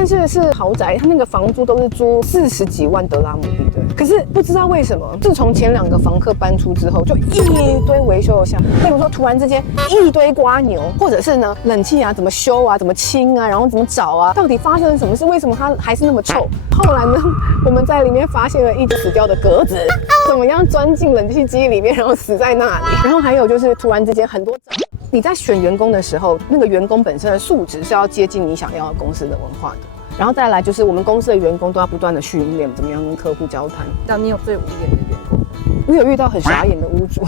但是是豪宅，它那个房租都是租40几万德拉姆币的。可是不知道为什么，自从前2个房客搬出之后，就一堆维修项目，例如说突然之间一堆刮牛，或者是呢冷气啊怎么修啊，怎么清啊，然后怎么找啊，到底发生了什么事？为什么它还是那么臭？后来呢，我们在里面发现了一只死掉的鸽子，怎么样钻进冷气机里面，然后死在那里。然后还有就是突然之间很多。你在选员工的时候，那个员工本身的素质是要接近你想要的公司的文化的。然后再来就是我们公司的员工都要不断的训练，怎么样跟客户交谈。那你有最无言的员工吗？我有遇到很傻眼的屋主。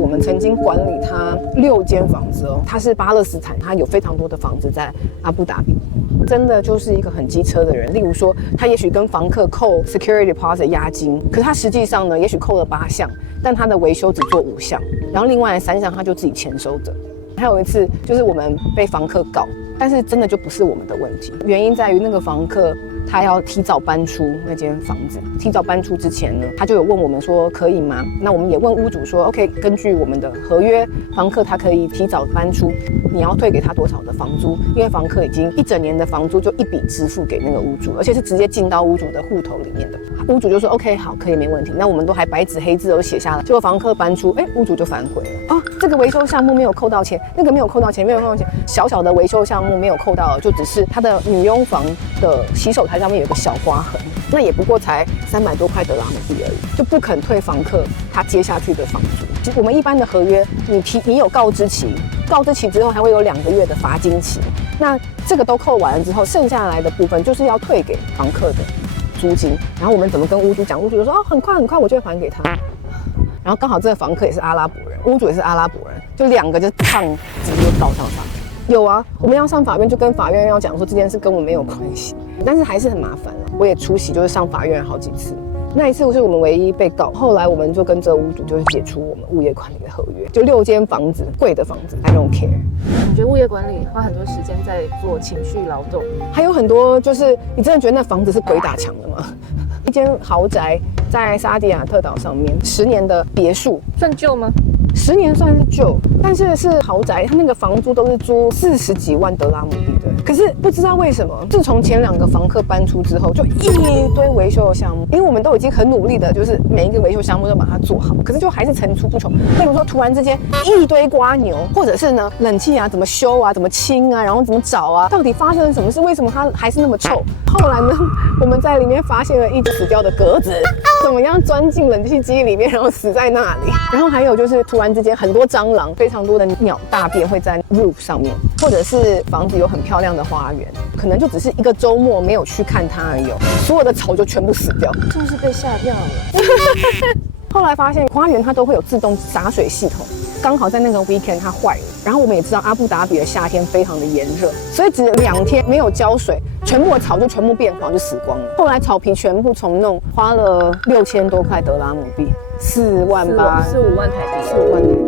我们曾经管理他6间房子哦，他是巴勒斯坦，他有非常多的房子在阿布达比，真的就是一个很机车的人。例如说，他也许跟房客扣 security deposit 押金，可是他实际上呢，也许扣了8项，但他的维修只做5项，然后另外3项他就自己钱收着。还有一次就是我们被房客告，但是真的就不是我们的问题，原因在于那个房客他要提早搬出那间房子，提早搬出之前呢，他就有问我们说可以吗？那我们也问屋主说 ，OK， 根据我们的合约，房客他可以提早搬出，你要退给他多少的房租？因为房客已经1整年的房租就一笔支付给那个屋主，而且是直接进到屋主的户头里面的。屋主就说 OK， 好，可以，没问题。那我们都还白纸黑字都写下来。结果房客搬出，屋主就反悔了啊，这个维修项目没有扣到钱，那个没有扣到钱，没有扣到钱，小小的维修项目没有扣到，就只是他的女佣房的洗手台上面有个小刮痕，那也不过才300多块德拉姆币而已，就不肯退房客他接下去的房租。我们一般的合约，你有告知期，告知期之后还会有2个月的罚金期，那这个都扣完了之后，剩下来的部分就是要退给房客的租金。然后我们怎么跟屋主讲？屋主就说很快我就会还给他。然后刚好这个房客也是阿拉伯人，屋主也是阿拉伯人，就2个就直接告上法院。有啊，我们要上法院就跟法院要讲说这件事跟我没有关系，但是还是很麻烦了。我也出席就是上法院好几次。那一次是我们唯一被告，后来我们就跟这屋主就是解除我们物业管理的合约，就6间房子，贵的房子 ，I don't care。我觉得物业管理花很多时间在做情绪劳动，还有很多就是你真的觉得那房子是鬼打墙的吗？一间豪宅在沙地亚特岛上面，10年的别墅，算旧吗？10年算是旧，但是是豪宅，它那个房租都是租40几万德拉姆币的。可是不知道为什么，自从前2个房客搬出之后，就一堆维修的项目，因为我们都已经很努力的，就是每一个维修项目都把它做好，可是就还是层出不穷。例如说，突然之间一堆刮牛，或者是呢冷气啊怎么修啊，怎么清啊，然后怎么找啊，到底发生了什么事？为什么它还是那么臭？后来呢，我们在里面发现了一只死掉的鸽子，怎么样钻进冷气机里面，然后死在那里。然后还有就是突然之间很多蟑螂，非常多的鸟大便会在 roof 上面，或者是房子有很漂亮的花园，可能就只是一个周末没有去看它而已，所有的草就全部死掉，是不是被吓掉了？后来发现花园它都会有自动洒水系统，刚好在那个 weekend 它坏了。然后我们也知道阿布达比的夏天非常的炎热，所以只2天没有浇水，全部的草就全部变黄，就死光了。后来草皮全部重弄，花了6000多块德拉姆币，4万8，4、5万台币，4、5万台币。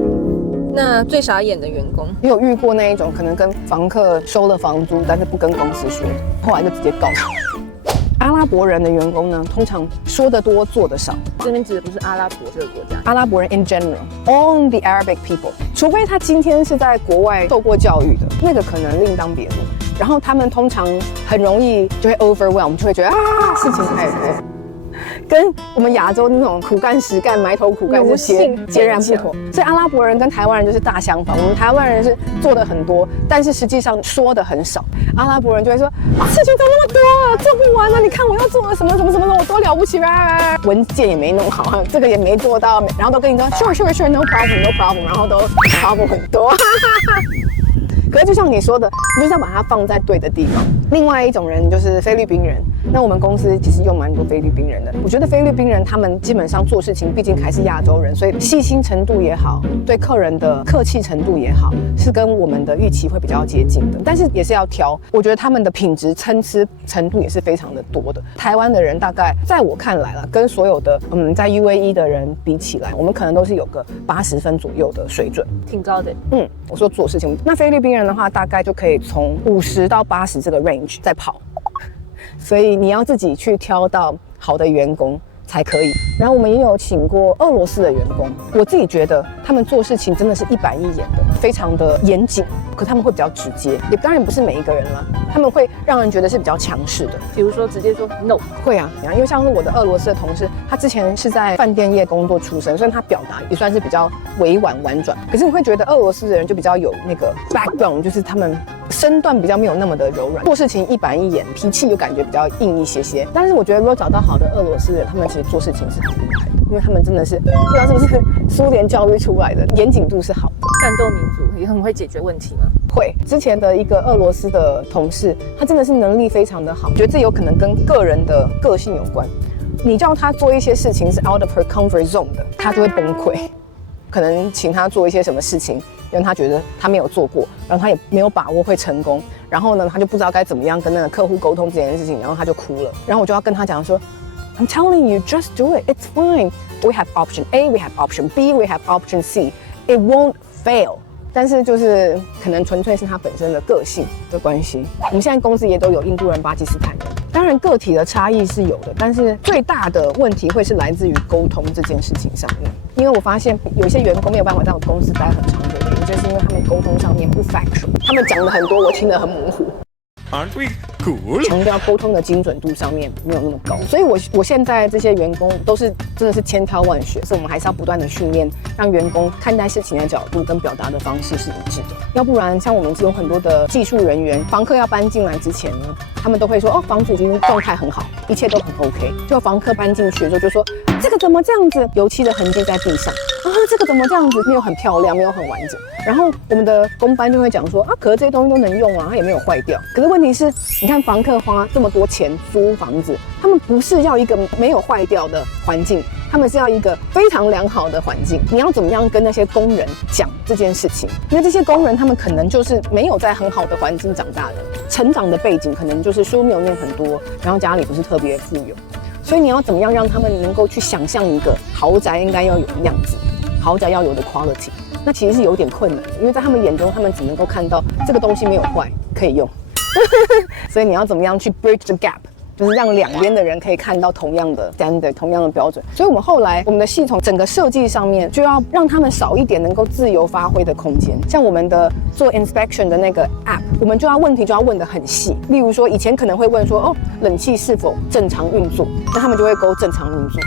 那最傻眼的员工，你有遇过那一种可能跟房客收了房租，但是不跟公司说，后来就直接告他。阿拉伯人的员工呢，通常说得多，做得少。这边指的不是阿拉伯这个国家，阿拉伯人 in general, all the Arabic people， 除非他今天是在国外受过教育的，那个可能另当别论。然后他们通常很容易就会 overwhelm， 就会觉得事情太多。跟我们亚洲那种苦干实干、埋头苦干是截然不同。所以阿拉伯人跟台湾人就是大相反。我们台湾人是做的很多，但是实际上说的很少。阿拉伯人就会说事情怎么那么多啊，做不完啊！你看我又做了什么，我多了不起啊！文件也没弄好，这个也没做到，然后都跟你说 sure no problem， 然后都 problem 很多。可是就像你说的，你就是要把它放在对的地方。另外一种人就是菲律宾人，那我们公司其实用蛮多菲律宾人的。我觉得菲律宾人他们基本上做事情，毕竟还是亚洲人，所以细心程度也好，对客人的客气程度也好，是跟我们的预期会比较接近的。但是也是要挑，我觉得他们的品质参差程度也是非常的多的。台湾的人大概在我看来啦，跟所有的在 UAE 的人比起来，我们可能都是有个80分左右的水准，挺高的。我说做事情，那菲律宾人的话，大概就可以从50到80这个 range 在跑，所以你要自己去挑到好的员工，才可以。然后我们也有请过俄罗斯的员工，我自己觉得他们做事情真的是一板一眼的，非常的严谨，可他们会比较直接，也当然不是每一个人啦，他们会让人觉得是比较强势的。比如说直接说 no， 会啊，因为像是我的俄罗斯的同事，他之前是在饭店业工作出身，所以他表达也算是比较委婉婉转。可是你会觉得俄罗斯的人就比较有那个 background， 就是他们身段比较没有那么的柔软，做事情一板一眼，脾气就感觉比较硬一些些。但是我觉得如果找到好的俄罗斯人，他们其实做事情是很厉害的，因为他们真的是不知道是不是苏联教育出来的，严谨度是好的。战斗民族也很会解决问题吗？会，之前的一个俄罗斯的同事，他真的是能力非常的好，觉得这有可能跟个人的个性有关。你叫他做一些事情是 out of her comfort zone 的，他就会崩溃。可能请他做一些什么事情，因为他觉得他没有做过，然后他也没有把握会成功，然后呢，他就不知道该怎么样跟那个客户沟通这件事情，然后他就哭了。然后我就要跟他讲说 ，I'm telling you, just do it. It's fine. We have option A, we have option B, we have option C. It won't fail. 但是就是可能纯粹是他本身的个性的关系。我们现在公司也都有印度人、巴基斯坦人，当然个体的差异是有的，但是最大的问题会是来自于沟通这件事情上面。因为我发现有些员工没有办法在我公司待很长的原因，就是因为他们沟通上面不 factual， 他们讲的很多我听得很模糊。Aren't we cool？ 强调沟通的精准度上面没有那么高，所以我现在这些员工都是真的是千挑万选，所以我们还是要不断的训练，让员工看待事情的角度跟表达的方式是一致的。要不然，像我们有很多的技术人员，房客要搬进来之前呢，他们都会说哦，房子已经状态很好，一切都很 OK。就房客搬进去的时候就说这个怎么这样子，油漆的痕迹在地上啊，这个怎么这样子，没有很漂亮，没有很完整。然后我们的工班就会讲说啊，可是这些东西都能用啊，它也没有坏掉。可是问题是，你看房客花这么多钱租房子，他们不是要一个没有坏掉的环境，他们是要一个非常良好的环境。你要怎么样跟那些工人讲这件事情？因为这些工人他们可能就是没有在很好的环境长大的，成长的背景可能就是书没有念很多，然后家里不是特别富有，所以你要怎么样让他们能够去想象一个豪宅应该要有的样子，豪宅要有的 quality。那其实是有点困难的，因为在他们眼中，他们只能够看到这个东西没有坏，可以用。所以你要怎么样去 bridge the gap， 就是让两边的人可以看到同样的 standard， 同样的标准。所以我们后来我们的系统整个设计上面就要让他们少一点能够自由发挥的空间。像我们的做 inspection 的那个 app， 我们就要问题就要问得很细。例如说，以前可能会问说，哦，冷气是否正常运作？那他们就会勾正常运作。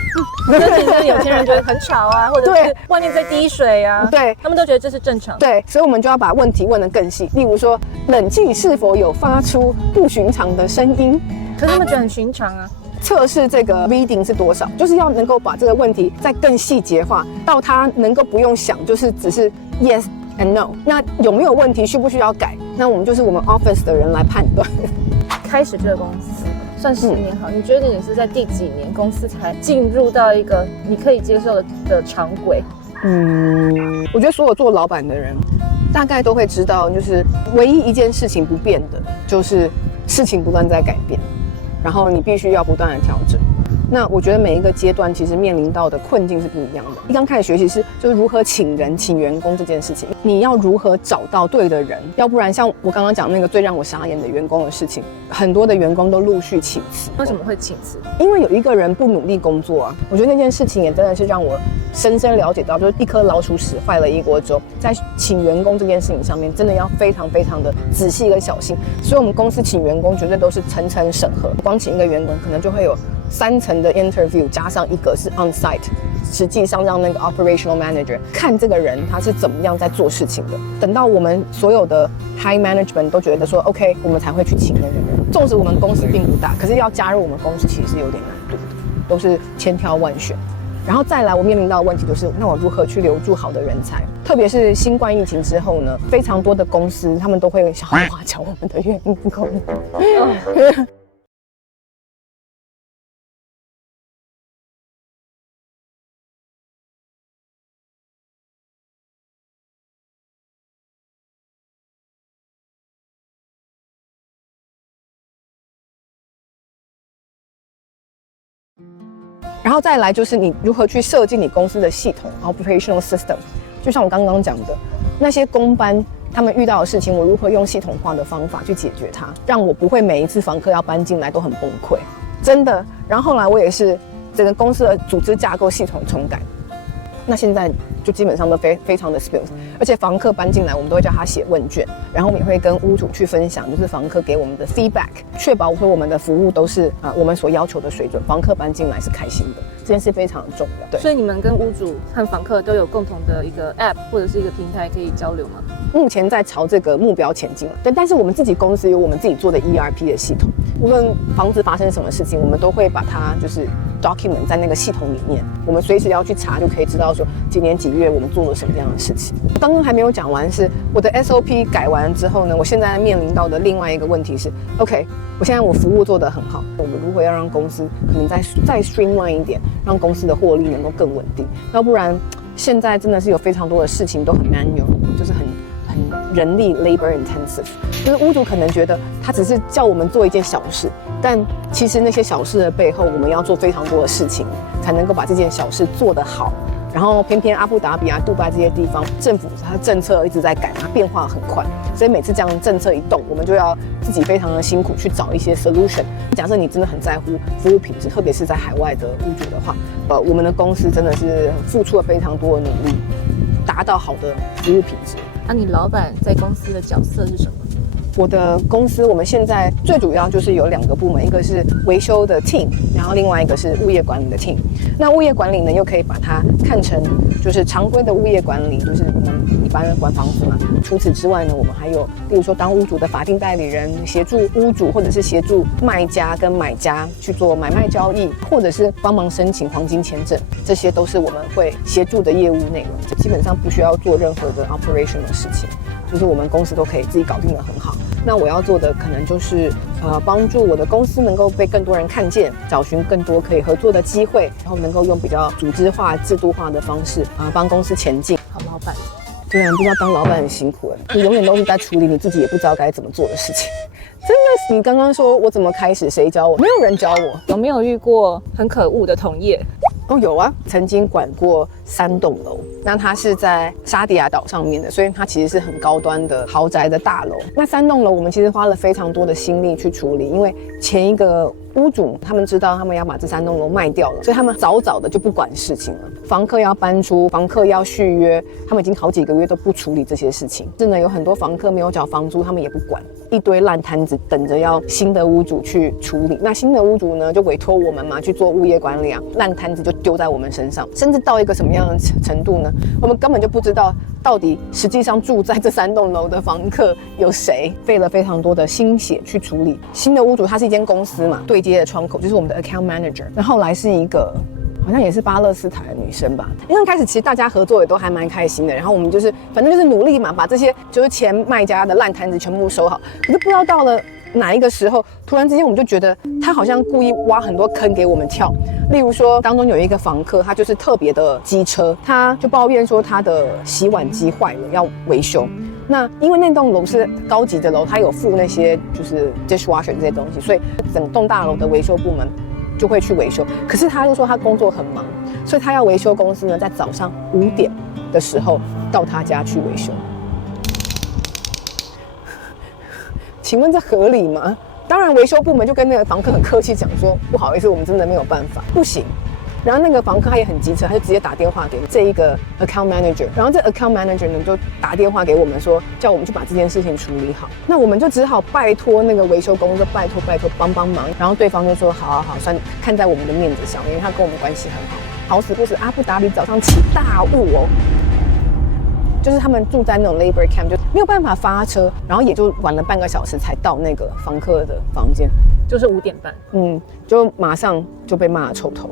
那有钱人觉得很吵啊，或者是外面在滴水啊，对，他们都觉得这是正常。对，所以我们就要把问题问得更细。例如说，冷气是否有发出不寻常的声音？可是他们觉得很寻常啊。测试这个 reading 是多少，就是要能够把这个问题再更细节化，到他能够不用想，就是只是 yes and no。那有没有问题，需不需要改？那我们就是我们 office 的人来判断。开始这个公司算10年好，你觉得你是在第几年公司才进入到一个你可以接受的常轨？我觉得所有做老板的人，大概都会知道，就是唯一一件事情不变的，就是事情不断在改变，然后你必须要不断的调整。那我觉得每一个阶段其实面临到的困境是不一样的。一刚开始学习就是如何请员工这件事情，你要如何找到对的人，要不然像我刚刚讲那个最让我傻眼的员工的事情，很多的员工都陆续请辞。为什么会请辞？因为有一个人不努力工作啊。我觉得那件事情也真的是让我深深了解到，就是一颗老鼠屎坏了一锅粥。在请员工这件事情上面，真的要非常非常的仔细跟小心。所以我们公司请员工绝对都是层层审核，光请一个员工可能就会有3层的 interview， 加上一个是 on site， 实际上让那个 operational manager 看这个人他是怎么样在做事情的。等到我们所有的 high management 都觉得说 OK， 我们才会去请那个人。纵使我们公司并不大，可是要加入我们公司其实是有点难度的，都是千挑万选。然后再来，我面临到的问题就是，那我如何去留住好的人才？特别是新冠疫情之后呢，非常多的公司他们都会想要挖角我们的员工。然后再来就是你如何去设计你公司的系统 operational system， 就像我刚刚讲的，那些工班他们遇到的事情，我如何用系统化的方法去解决它，让我不会每一次房客要搬进来都很崩溃，真的。然后后来我也是整个公司的组织架构系统重改。那现在就基本上都非常的 smooth，而且房客搬进来，我们都会叫他写问卷，然后我们也会跟屋主去分享，就是房客给我们的 feedback， 确保说我们的服务都是我们所要求的水准，房客搬进来是开心的，这件事非常重要。对，所以你们跟屋主和房客都有共同的一个 app 或者是一个平台可以交流吗？目前在朝这个目标前进了，但是我们自己公司有我们自己做的 ERP 的系统，无论房子发生什么事情，我们都会把它就是 document 在那个系统里面，我们随时要去查就可以知道说几年几月我们做了什么样的事情。刚刚还没有讲完，是我的 SOP 改完之后呢，我现在面临到的另外一个问题是 ，OK， 我现在我服务做得很好，我们如何要让公司可能再 streamline 一点，让公司的获利能够更稳定，要不然现在真的是有非常多的事情都很manual，就是很人力 labor intensive， 就是屋主可能觉得他只是叫我们做一件小事，但其实那些小事的背后，我们要做非常多的事情，才能够把这件小事做得好。然后偏偏阿布达比啊、杜拜这些地方，政府它的政策一直在改，它变化很快，所以每次这样政策一动，我们就要自己非常的辛苦去找一些 solution。假设你真的很在乎服务品质，特别是在海外的屋主的话，我们的公司真的是付出了非常多的努力，达到好的服务品质。那你老板在公司的角色是什么？我的公司我们现在最主要就是有2个部门，一个是维修的 team， 然后另外一个是物业管理的 team。那物业管理呢，又可以把它看成就是常规的物业管理，就是我们一般的管房子嘛。除此之外呢，我们还有例如说当屋主的法定代理人，协助屋主或者是协助卖家跟买家去做买卖交易，或者是帮忙申请黄金签证，这些都是我们会协助的业务内容。基本上不需要做任何的 operation 的事情，就是我们公司都可以自己搞定得很好。那我要做的可能就是帮助我的公司能够被更多人看见，找寻更多可以合作的机会，然后能够用比较组织化、制度化的方式帮公司前进。好老板。对啊，你不知道当老板很辛苦你永远都是在处理你自己也不知道该怎么做的事情。真的，你刚刚说我怎么开始，谁教我？没有人教我。有没有遇过很可恶的同业？哦，有啊，曾经管过3栋楼，那它是在沙迪亚岛上面的，所以它其实是很高端的豪宅的大楼。那3栋楼我们其实花了非常多的心力去处理，因为前一个屋主他们知道他们要把这3栋楼卖掉了，所以他们早早的就不管事情了。房客要搬出，房客要续约，他们已经好几个月都不处理这些事情。真的有很多房客没有缴房租，他们也不管，一堆烂摊子等着要新的屋主去处理。那新的屋主呢，就委托我们嘛去做物业管理啊，烂摊子就丢在我们身上，甚至到一个什么样的程度呢？我们根本就不知道到底实际上住在这3栋楼的房客有谁，费了非常多的心血去处理。新的屋主他是一间公司嘛，对接的窗口就是我们的 account manager， 那后来是一个好像也是巴勒斯坦的女生吧。因为开始其实大家合作也都还蛮开心的，然后我们就是反正就是努力嘛，把这些就是前卖家的烂摊子全部收好。可是不知道到了哪一个时候，突然之间我们就觉得他好像故意挖很多坑给我们跳。例如说，当中有一个房客，他就是特别的机车，他就抱怨说他的洗碗机坏了，要维修。那因为那栋楼是高级的楼，他有附那些就是 dishwasher 这些东西，所以整栋大楼的维修部门就会去维修。可是他又说他工作很忙，所以他要维修公司呢，在早上5点的时候到他家去维修。请问这合理吗？当然，维修部门就跟那个房客很客气讲说，不好意思，我们真的没有办法，不行。然后那个房客他也很机车，他就直接打电话给这一个 account manager， 然后这 account manager 呢就打电话给我们说，叫我们去把这件事情处理好。那我们就只好拜托那个维修公司，拜托帮忙。然后对方就说好，算看在我们的面子上，因为他跟我们关系很好。好死不死，阿布达比早上起大雾哦。就是他们住在那种 labor camp， 就没有办法发车，然后也就晚了半个小时才到那个房客的房间，就是5点半。就马上就被骂臭头。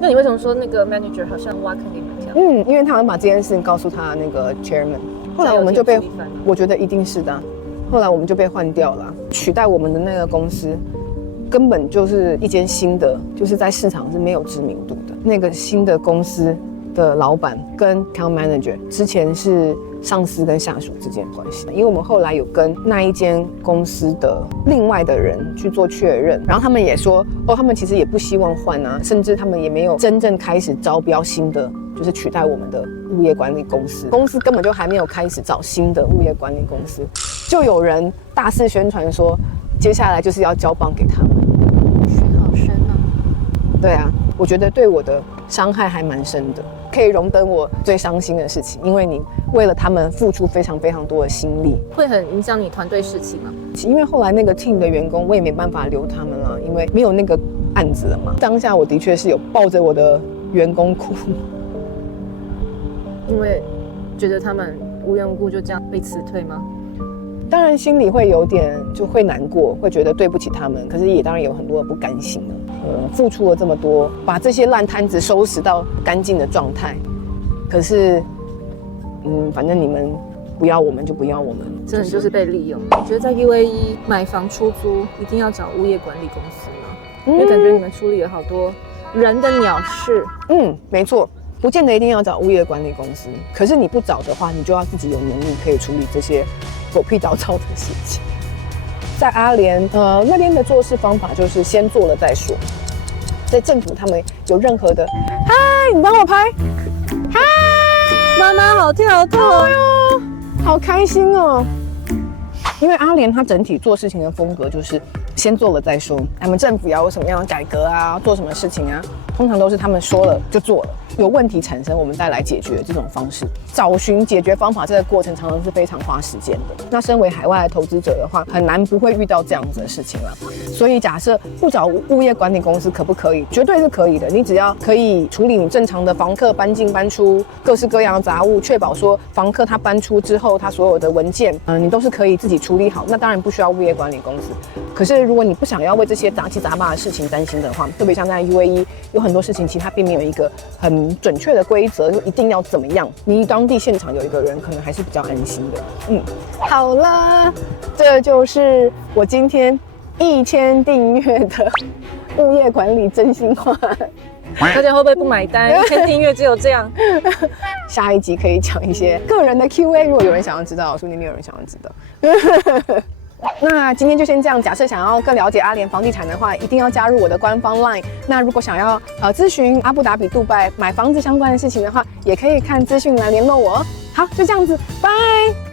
那你为什么说那个 manager 好像挖坑给你们跳？因为他好像把这件事情告诉他那个 chairman， 后来我们就被，我觉得一定是的，后来我们就被换掉了，取代我们的那个公司。根本就是一间新的，就是在市场是没有知名度的那个新的公司的老板跟 account manager 之前是上司跟下属之间的关系，因为我们后来有跟那一间公司的另外的人去做确认，然后他们也说，他们其实也不希望换啊，甚至他们也没有真正开始招标新的，就是取代我们的物业管理公司，公司根本就还没有开始找新的物业管理公司，就有人大肆宣传说，接下来就是要交棒给他们。水好深啊！对啊，我觉得对我的伤害还蛮深的，可以容得我最伤心的事情，因为你为了他们付出非常非常多的心力，会很影响你团队士气吗？因为后来那个 team 的员工我也没办法留他们了，因为没有那个案子了嘛。当下我的确是有抱着我的员工哭，因为觉得他们无缘无故就这样被辞退吗？当然心里会有点就会难过，会觉得对不起他们，可是也当然有很多的不甘心了。付出了这么多，把这些烂摊子收拾到干净的状态，可是，反正你们不要我们就不要我们，真的就是被利用。你觉得在 UAE 买房出租一定要找物业管理公司吗？因为感觉你们处理了好多人的鸟事。没错。不见得一定要找物业管理公司，可是你不找的话，你就要自己有能力可以处理这些狗屁倒灶的事情。在阿联那边的做事方法就是先做了再说。在政府他们有任何的，嗨，你帮我拍，嗨，妈妈好跳动，哎呦，好开心哦！因为阿联它整体做事情的风格就是先做了再说。他们政府要有什么样的改革啊，做什么事情啊，通常都是他们说了就做了。有问题产生，我们再来解决这种方式。找寻解决方法这个过程常常是非常花时间的。那身为海外的投资者的话，很难不会遇到这样子的事情了。所以假设不找物业管理公司可不可以？绝对是可以的。你只要可以处理你正常的房客搬进搬出各式各样的杂物，确保说房客他搬出之后他所有的文件，你都是可以自己处理好。那当然不需要物业管理公司。可是如果你不想要为这些杂七杂八的事情担心的话，特别像在 UAE 有很多事情其实它并没有一个很准确的规则，就一定要怎么样。你当地现场有一个人，可能还是比较安心的。好了，这就是我今天1000订阅的物业管理真心话。大家会不会不买单？1000订阅只有这样。下一集可以讲一些个人的 Q&A， 如果有人想要知道，说不定没有人想要知道。那今天就先这样。假设想要更了解阿联房地产的话，一定要加入我的官方 LINE。那如果想要咨询阿布达比、杜拜买房子相关的事情的话，也可以看资讯栏联络我哦。好，就这样子，拜。